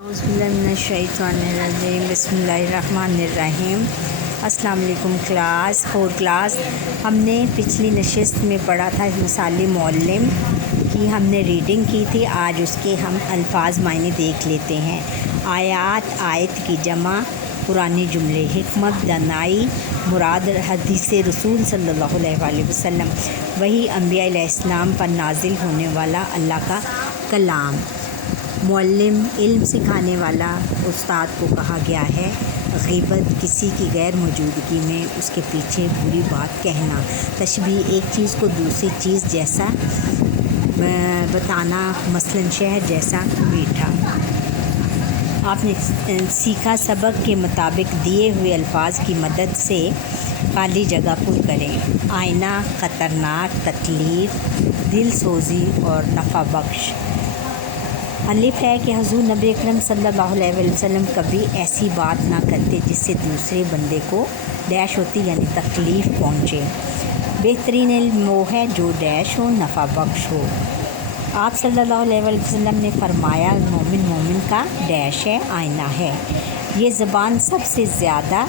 اعوذ باللہ من الشیطان الرجیم بسم اللہ الرحمن الرحیم۔ السلام علیکم کلاس 4 ہم نے پچھلی نشست میں پڑھا تھا مثال معلم کی، ہم نے ریڈنگ کی تھی۔ آج اس کے ہم الفاظ معنی دیکھ لیتے ہیں۔ آیات، آیت کی جمع، پرانے جملے، حکمت، دانائی، مراد حدیث رسول صلی اللہ علیہ وآلہ وسلم، وہی انبیاء علیہ السلام پر نازل ہونے والا اللہ کا کلام۔ معلم، علم سکھانے والا، استاد کو کہا گیا ہے۔ غیبت، کسی کی غیر موجودگی میں اس کے پیچھے بری بات کہنا۔ تشبیہ، ایک چیز کو دوسری چیز جیسا بتانا، مثلاً شہد جیسا میٹھا۔ آپ نے سیکھا سبق کے مطابق دیے ہوئے الفاظ کی مدد سے خالی جگہ پر کریں۔ آئینہ، خطرناک، تکلیف، دل سوزی اور نفع بخش۔ الف ہے کہ حضور نبی اکرم صلی اللہ علیہ وسلم کبھی ایسی بات نہ کرتے جس سے دوسرے بندے کو ڈیش ہوتی، یعنی تکلیف پہنچے۔ بہترین علم وہ ہے جو ڈیش ہو، نفع بخش ہو۔ آپ صلی اللہ علیہ وسلم نے فرمایا، مومن کا ڈیش ہے، آئینہ ہے۔ یہ زبان سب سے زیادہ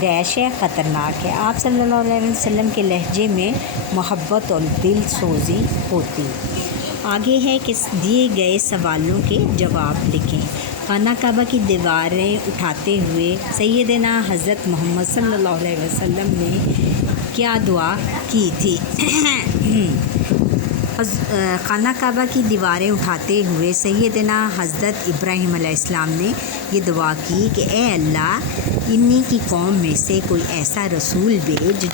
ڈیش ہے، خطرناک ہے۔ آپ صلی اللہ علیہ وسلم کے لہجے میں محبت اور دل سوزی ہوتی۔ آگے ہے کہ دیے گئے سوالوں کے جواب لکھیں۔ خانہ کعبہ کی دیواریں اٹھاتے ہوئے سیدنا حضرت محمد صلی اللہ علیہ وسلم نے کیا دعا کی تھی؟ خانہ کعبہ کی دیواریں اٹھاتے ہوئے سیدنا حضرت ابراہیم علیہ السلام نے یہ دعا کی کہ اے اللہ، انہی کی قوم میں سے کوئی ایسا رسول بھیج جو